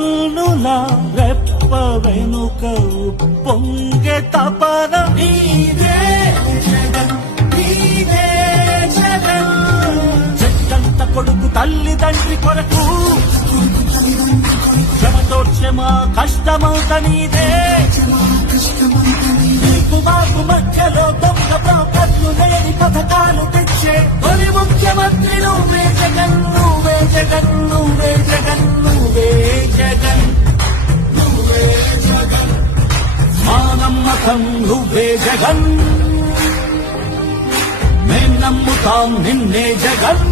కన్నుల రెప్ప వెనుక పొంగే తపన నీదే జగన్ నీదే జగన్ చెట్టంత కొడుకు తల్లి తండ్రి కొరకు శ్రమతోర్చమా కష్టమంత నీదే నీకు మాకు మధ్యలో దొంగ ప్రాపర్లు లేని పథకాలు తెచ్చే తొలి ముఖ్యమంత్రి నువ్వే జగన్ నువ్వే జగన్ నువ్వే జగన్ నువ్వే జగన్ నువ్వే జగన్ మా నమ్మకం నువ్వే జగన్ మేం నమ్ముతాం నిన్నే జగన్